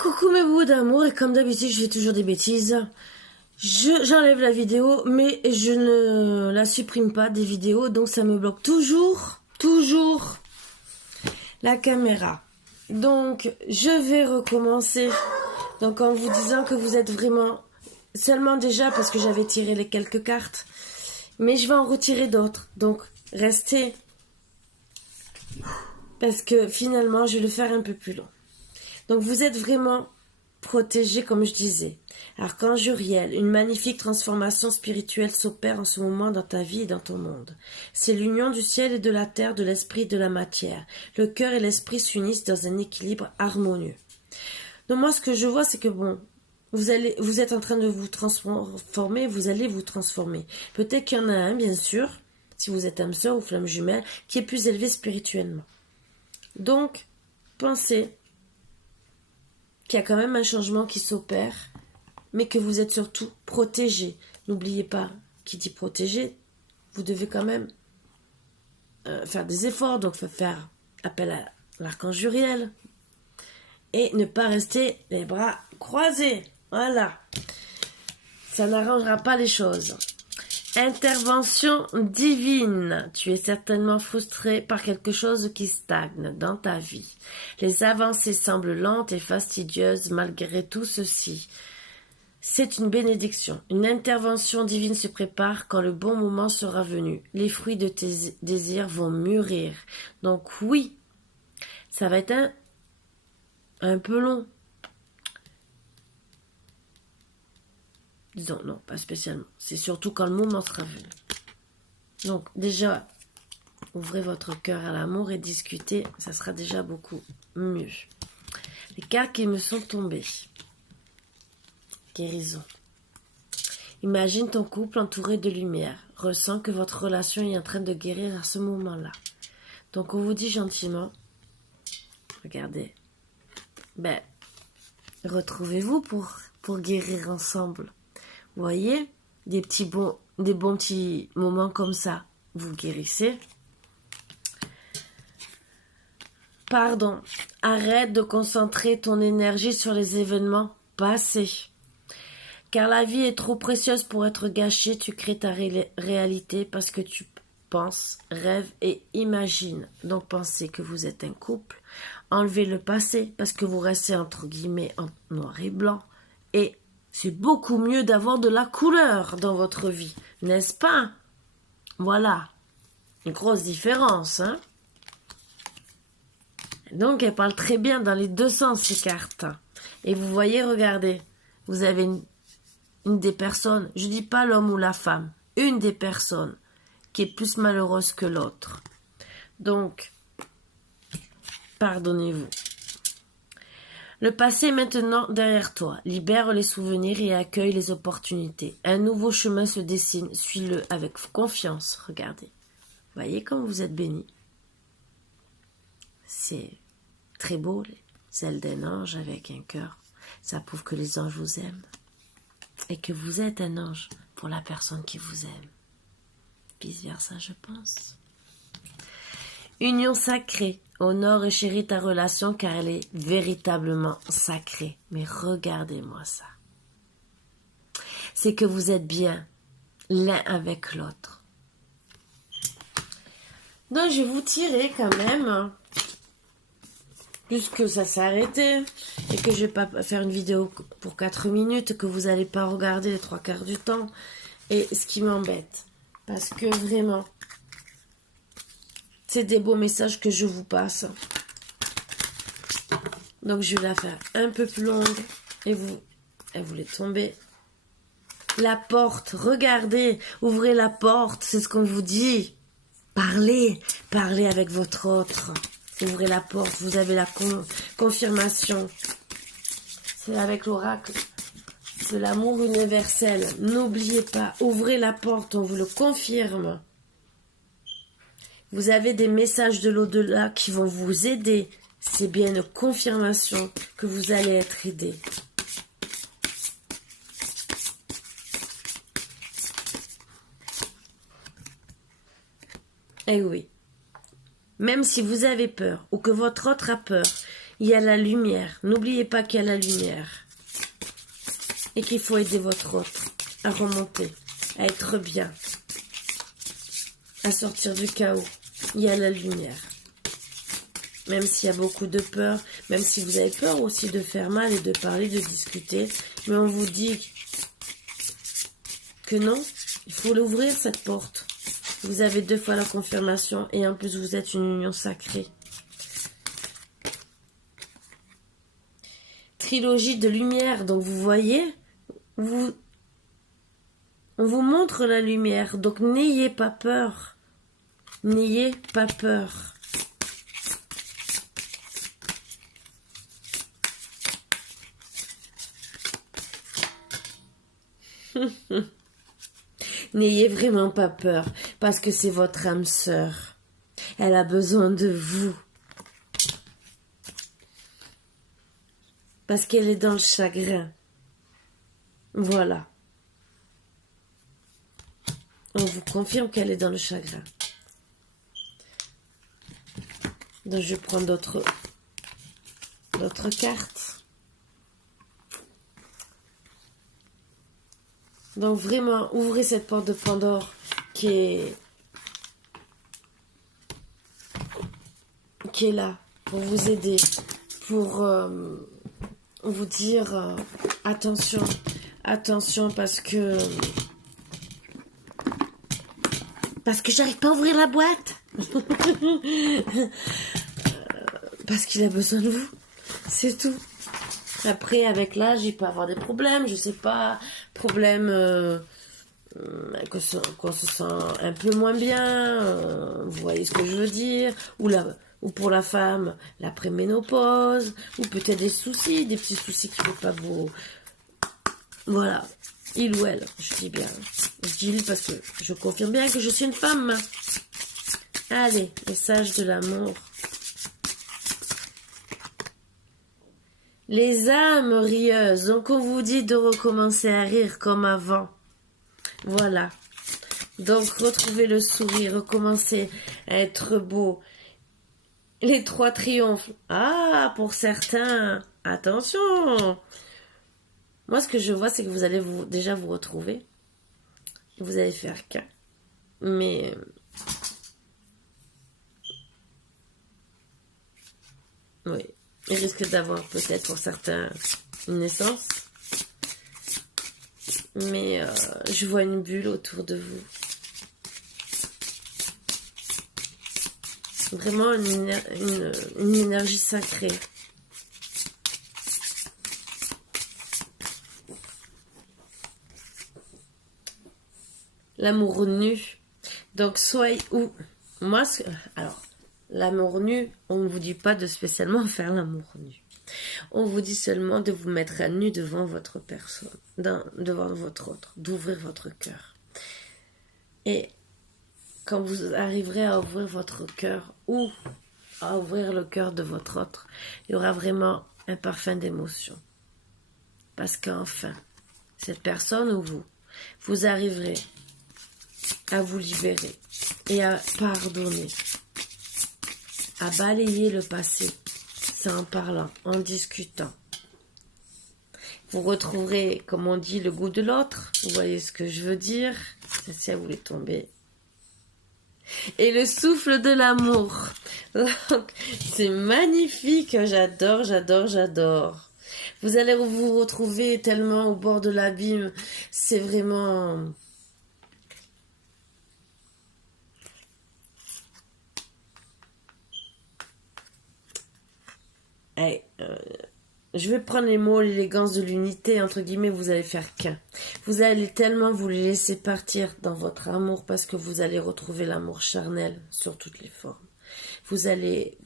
Coucou mes bouts d'amour, et comme d'habitude je fais toujours des bêtises. J'enlève la vidéo, mais je ne la supprime pas des vidéos, donc ça me bloque toujours la caméra. Donc je vais recommencer, donc en vous disant que vous êtes vraiment, seulement déjà parce que j'avais tiré les quelques cartes, mais je vais en retirer d'autres, donc restez, parce que finalement je vais le faire un peu plus long. Donc vous êtes vraiment protégé, comme je disais. Archange Uriel, une magnifique transformation spirituelle s'opère en ce moment dans ta vie et dans ton monde. C'est l'union du ciel et de la terre, de l'esprit et de la matière. Le cœur et l'esprit s'unissent dans un équilibre harmonieux. Donc moi, ce que je vois, c'est que bon, vous êtes en train de vous transformer, vous allez vous transformer. Peut-être qu'il y en a un, bien sûr, si vous êtes âme sœur ou flamme jumelle, qui est plus élevé spirituellement. Donc, pensez qu'il y a quand même un changement qui s'opère, mais que vous êtes surtout protégé. N'oubliez pas, qui dit protégé, vous devez quand même faire des efforts, donc faire appel à l'archange Uriel, et ne pas rester les bras croisés. Voilà. Ça n'arrangera pas les choses. Intervention divine. Tu es certainement frustré par quelque chose qui stagne dans ta vie. Les avancées semblent lentes et fastidieuses malgré tout ceci. C'est une bénédiction. Une intervention divine se prépare quand le bon moment sera venu. Les fruits de tes désirs vont mûrir. Donc oui, ça va être un peu long. Disons, non, pas spécialement. C'est surtout quand le moment sera venu. Donc, déjà, ouvrez votre cœur à l'amour et discutez. Ça sera déjà beaucoup mieux. Les cartes qui me sont tombées. Guérison. Imagine ton couple entouré de lumière. Ressens que votre relation est en train de guérir à ce moment-là. Donc, on vous dit gentiment, regardez, retrouvez-vous pour guérir ensemble. Vous voyez, des bons petits moments comme ça, vous guérissez. Pardon, arrête de concentrer ton énergie sur les événements passés. Car la vie est trop précieuse pour être gâchée, tu crées ta réalité parce que tu penses, rêves et imagines. Donc pensez que vous êtes un couple, enlevez le passé parce que vous restez entre guillemets en noir et blanc et c'est beaucoup mieux d'avoir de la couleur dans votre vie, n'est-ce pas? Voilà, une grosse différence, hein? Donc, elle parle très bien dans les deux sens, ces cartes. Et vous voyez, regardez, vous avez une des personnes, je dis pas l'homme ou la femme, une des personnes qui est plus malheureuse que l'autre. Donc, pardonnez-vous. Le passé est maintenant derrière toi. Libère les souvenirs et accueille les opportunités. Un nouveau chemin se dessine. Suis-le avec confiance. Regardez. Voyez comme vous êtes bénis. C'est très beau, celle d'un ange avec un cœur. Ça prouve que les anges vous aiment. Et que vous êtes un ange pour la personne qui vous aime. Vice-versa, je pense. Union sacrée. Honore et chéris ta relation car elle est véritablement sacrée. Mais regardez-moi ça. C'est que vous êtes bien l'un avec l'autre. Donc je vais vous tirer quand même, puisque ça s'est arrêté et que je vais pas faire une vidéo pour 4 minutes, que vous n'allez pas regarder les 3/4 du temps. Et ce qui m'embête, parce que vraiment, c'est des beaux messages que je vous passe. Donc, je vais la faire un peu plus longue. Et vous, elle voulait tomber. La porte, regardez, ouvrez la porte, c'est ce qu'on vous dit. Parlez avec votre autre. Ouvrez la porte, vous avez la confirmation. C'est avec l'oracle de l'amour universel. N'oubliez pas, ouvrez la porte, on vous le confirme. Vous avez des messages de l'au-delà qui vont vous aider. C'est bien une confirmation que vous allez être aidé. Eh oui. Même si vous avez peur ou que votre autre a peur, Il y a la lumière. N'oubliez pas qu'il y a la lumière. Et qu'il faut aider votre autre à remonter, à être bien, à sortir du chaos. Il y a la lumière. Même s'il y a beaucoup de peur, même si vous avez peur aussi de faire mal et de parler, de discuter, mais on vous dit que non, il faut l'ouvrir cette porte. Vous avez 2 fois la confirmation et en plus vous êtes une union sacrée. Trilogie de lumière, donc vous voyez, on vous montre la lumière, donc n'ayez pas peur. N'ayez pas peur. N'ayez vraiment pas peur, parce que c'est votre âme sœur. Elle a besoin de vous. Parce qu'elle est dans le chagrin. Voilà. On vous confirme qu'elle est dans le chagrin. Donc je prends d'autres cartes. Donc vraiment, ouvrez cette porte de Pandore qui est là pour vous aider, pour vous dire attention, attention parce que j'arrive pas à ouvrir la boîte. Parce qu'il a besoin de vous, c'est tout. Après, avec l'âge, il peut avoir des problèmes, je sais pas, problèmes qu'on se sent un peu moins bien, vous voyez ce que je veux dire, ou pour la femme, la préménopause, ou peut-être des petits soucis qui ne peuvent pas vous... Voilà, il ou elle, je dis bien, je dis il parce que je confirme bien que je suis une femme. Allez, message de l'amour. Les âmes rieuses, donc on vous dit de recommencer à rire comme avant. Voilà. Donc retrouvez le sourire, recommencez à être beau. Les 3 triomphes. Ah, pour certains, attention. Moi, ce que je vois, c'est que vous allez déjà vous retrouver. Vous allez faire qu'un. Mais... oui. Il risque d'avoir peut-être pour certains une naissance. Mais je vois une bulle autour de vous. Vraiment une énergie sacrée. L'amour nu. Donc, soyez où? Moi, alors... L'amour nu, on ne vous dit pas de spécialement faire l'amour nu. On vous dit seulement de vous mettre à nu devant votre personne, devant votre autre, d'ouvrir votre cœur. Et quand vous arriverez à ouvrir votre cœur ou à ouvrir le cœur de votre autre, il y aura vraiment un parfum d'émotion. Parce qu'enfin, cette personne ou vous arriverez à vous libérer et à pardonner. À balayer le passé, c'est en parlant, en discutant. Vous retrouverez, comme on dit, le goût de l'autre. Vous voyez ce que je veux dire? Si elle voulait tomber. Et le souffle de l'amour. C'est magnifique, j'adore, j'adore, j'adore. Vous allez vous retrouver tellement au bord de l'abîme. C'est vraiment... Hey, je vais prendre les mots, l'élégance de l'unité, entre guillemets, vous allez faire qu'un. Vous allez tellement vous les laisser partir dans votre amour parce que vous allez retrouver l'amour charnel sur toutes les formes. Vous allez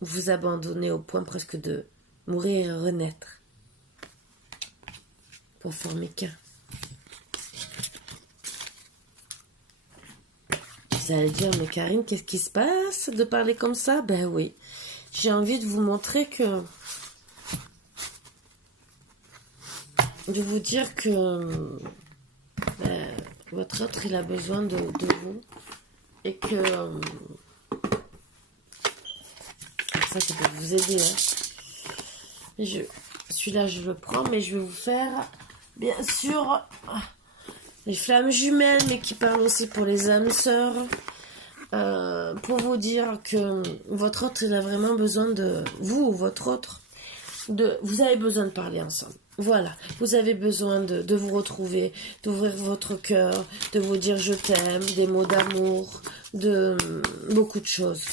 vous abandonner au point presque de mourir et renaître pour former qu'un. Vous allez dire, mais Karine, qu'est-ce qui se passe de parler comme ça? Ben oui. J'ai envie de vous montrer que... de vous dire que... votre autre, il a besoin de vous. Et que... ça, c'est pour vous aider. Hein. Celui-là, je le prends, mais je vais vous faire, bien sûr, les flammes jumelles, mais qui parlent aussi pour les âmes sœurs. Pour vous dire que votre autre, il a vraiment besoin de vous ou votre autre. Vous avez besoin de parler ensemble. Voilà, vous avez besoin de vous retrouver, d'ouvrir votre cœur, de vous dire je t'aime, des mots d'amour, de beaucoup de choses.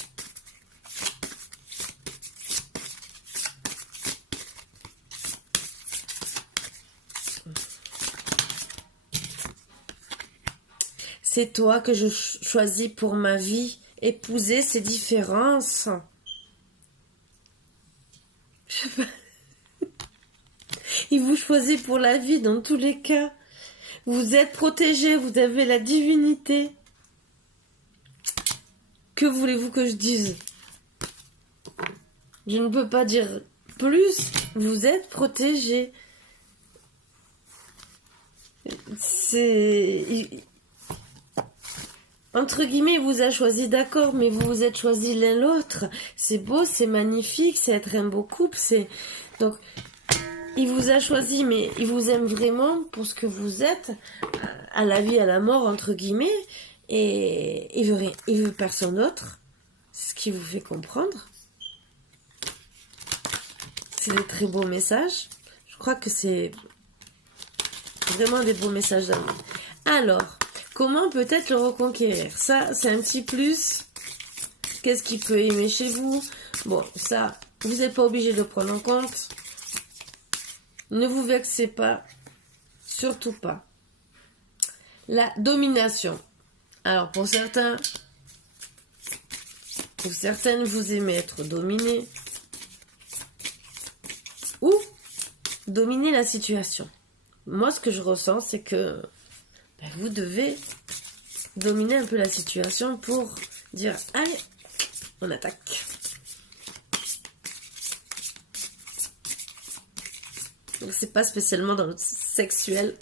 C'est toi que je choisis pour ma vie. Épouser ces différences. Je sais pas. Il vous choisit pour la vie dans tous les cas. Vous êtes protégé, vous avez la divinité. Que voulez-vous que je dise? Je ne peux pas dire plus. Vous êtes protégé. C'est... Entre guillemets, il vous a choisi, d'accord, mais vous vous êtes choisi l'un l'autre. C'est beau, c'est magnifique, c'est être un beau couple, c'est... Donc, il vous a choisi, mais il vous aime vraiment pour ce que vous êtes, à la vie, à la mort, entre guillemets, et il veut personne d'autre. C'est ce qui vous fait comprendre. C'est des très beaux messages. Je crois que c'est vraiment des beaux messages d'amour. Alors... Comment peut-être le reconquérir? Ça, c'est un petit plus. Qu'est-ce qu'il peut aimer chez vous? Bon, ça, vous n'êtes pas obligé de prendre en compte. Ne vous vexez pas. Surtout pas. La domination. Alors, pour certains, ou certaines, vous aimez être dominé. Ou dominer la situation. Moi, ce que je ressens, c'est que vous devez dominer un peu la situation pour dire allez, on attaque. Donc c'est pas spécialement dans le sexuel,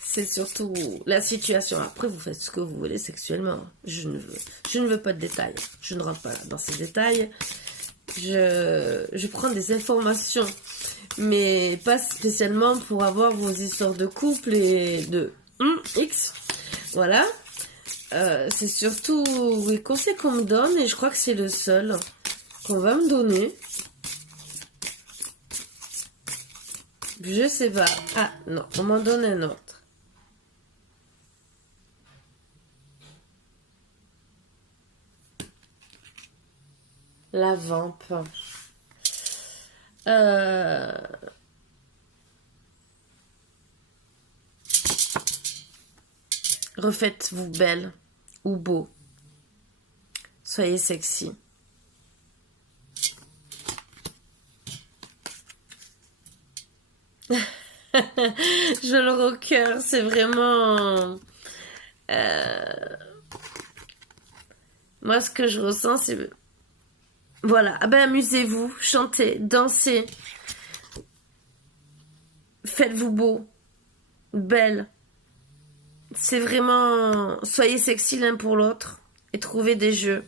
c'est surtout la situation. Après vous faites ce que vous voulez sexuellement. Je ne veux pas de détails. Je ne rentre pas dans ces détails. Je prends des informations, mais pas spécialement pour avoir vos histoires de couple et de X, voilà. C'est surtout les conseils qu'on me donne et je crois que c'est le seul qu'on va me donner. Je sais pas. Ah non, on m'en donne un autre. La vampe. Refaites-vous belle ou beau. Soyez sexy. Je le recœur, c'est vraiment... Moi, ce que je ressens, c'est... Voilà, ah ben amusez-vous, chantez, dansez. Faites-vous beau, belle. C'est vraiment... Soyez sexy l'un pour l'autre et trouvez des jeux.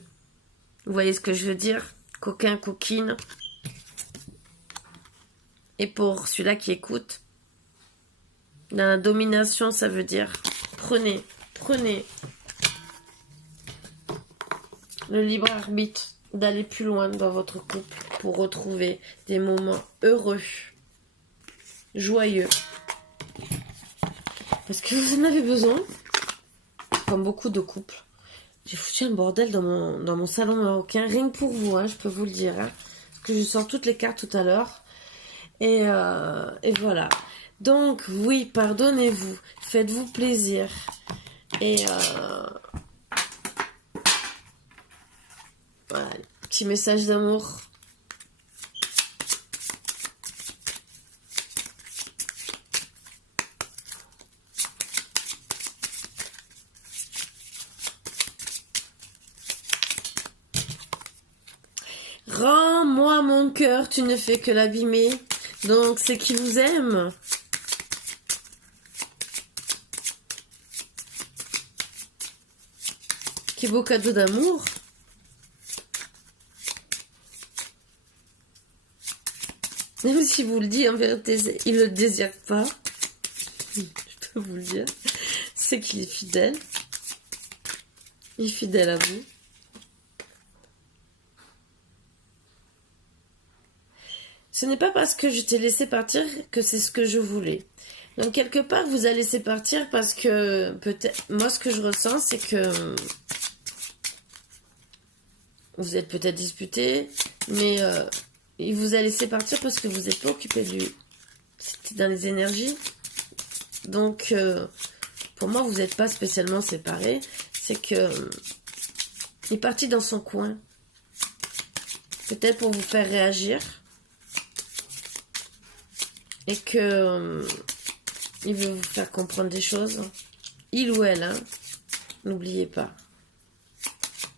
Vous voyez ce que je veux dire? Coquin, coquine. Et pour celui-là qui écoute, la domination, ça veut dire prenez le libre arbitre d'aller plus loin dans votre couple pour retrouver des moments heureux, joyeux. Parce que vous en avez besoin, comme beaucoup de couples. J'ai foutu un bordel dans mon salon marocain, rien que pour vous, hein, je peux vous le dire. Hein, parce que je sors toutes les cartes tout à l'heure. Et voilà. Donc, oui, pardonnez-vous. Faites-vous plaisir. Et voilà, petit message d'amour. Rends-moi mon cœur, tu ne fais que l'abîmer. Donc, c'est qui vous aime. Quel beau cadeau d'amour. Même si vous le dites, en vérité, il ne le désire pas. Je peux vous le dire. C'est qu'il est fidèle. Il est fidèle à vous. Ce n'est pas parce que je t'ai laissé partir que c'est ce que je voulais. Donc quelque part, vous a laissé partir parce que peut-être... Moi, ce que je ressens, c'est que vous êtes peut-être disputé, mais il vous a laissé partir parce que vous n'êtes pas occupé de lui. C'était dans les énergies. Donc, pour moi, vous n'êtes pas spécialement séparés. C'est que il est parti dans son coin. Peut-être pour vous faire réagir. Et que il veut vous faire comprendre des choses. Il ou elle, hein. N'oubliez pas.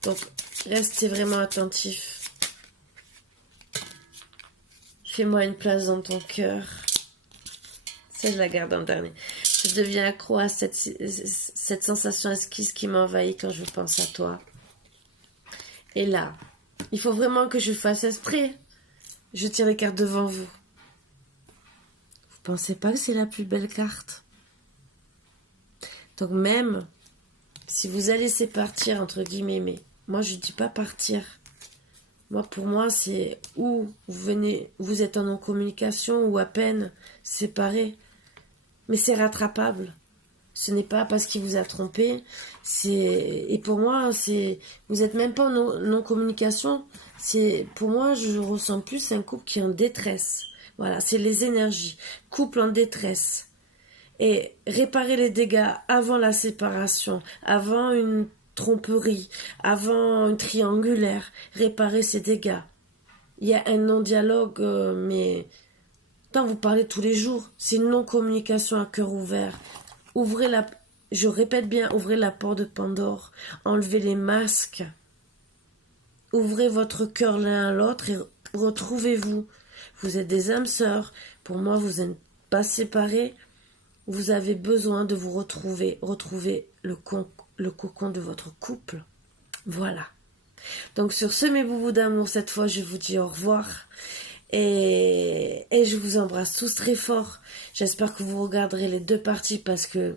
Donc, restez vraiment attentif. Fais-moi une place dans ton cœur. Ça, je la garde en dernier. Je deviens accro à cette sensation esquisse qui m'envahit quand je pense à toi. Et là, il faut vraiment que je fasse esprit. Je tire les cartes devant vous. Vous pensez pas que c'est la plus belle carte? Donc même si vous allez laisser partir, entre guillemets, mais moi je dis pas partir. Moi, pour moi, c'est où vous êtes en non-communication ou à peine séparés. Mais c'est rattrapable. Ce n'est pas parce qu'il vous a trompé. Et pour moi, vous n'êtes même pas en non-communication. Pour moi, je ressens plus un couple qui est en détresse. Voilà, c'est les énergies. Couple en détresse. Et réparer les dégâts avant la séparation, avant une tromperie, avant une triangulaire, réparer ces dégâts. Il y a un non-dialogue, mais tant vous parlez tous les jours, c'est une non-communication à cœur ouvert. Je répète bien, ouvrez la porte de Pandore, enlevez les masques, ouvrez votre cœur l'un à l'autre et retrouvez-vous. Vous êtes des âmes sœurs, pour moi vous n'êtes pas séparés, vous avez besoin de vous retrouver le cocon de votre couple. Voilà. Donc sur ce, mes boubous d'amour, cette fois je vous dis au revoir. Et je vous embrasse tous très fort. J'espère que vous regarderez les deux parties parce que...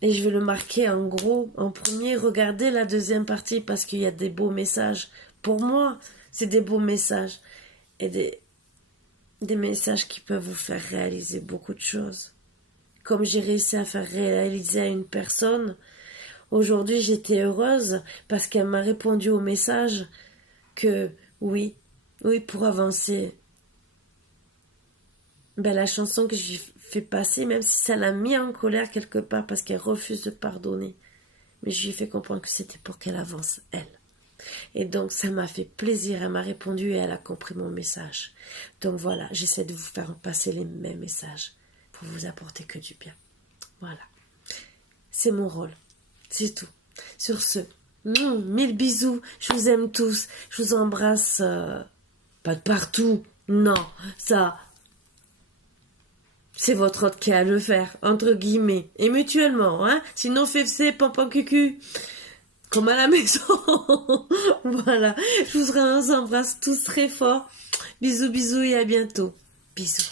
Et je vais le marquer en gros, en premier. Regardez la deuxième partie parce qu'il y a des beaux messages. Pour moi, c'est des beaux messages. Et des messages qui peuvent vous faire réaliser beaucoup de choses. Comme j'ai réussi à faire réaliser à une personne, aujourd'hui j'étais heureuse parce qu'elle m'a répondu au message que oui, pour avancer. Ben, la chanson que je lui fais passer, même si ça l'a mis en colère quelque part parce qu'elle refuse de pardonner, mais je lui ai fait comprendre que c'était pour qu'elle avance, elle. Et donc ça m'a fait plaisir, elle m'a répondu et elle a compris mon message. Donc voilà, j'essaie de vous faire passer les mêmes messages pour vous apporter que du bien. Voilà, c'est mon rôle, c'est tout. Sur ce, 1000 bisous, je vous aime tous, je vous embrasse, pas de partout, non, ça, c'est votre autre qui a à le faire, entre guillemets, et mutuellement, hein, sinon fais pampan cucu. Comme à la maison. Voilà. Je vous embrasse tous très fort. Bisous, bisous et à bientôt. Bisous.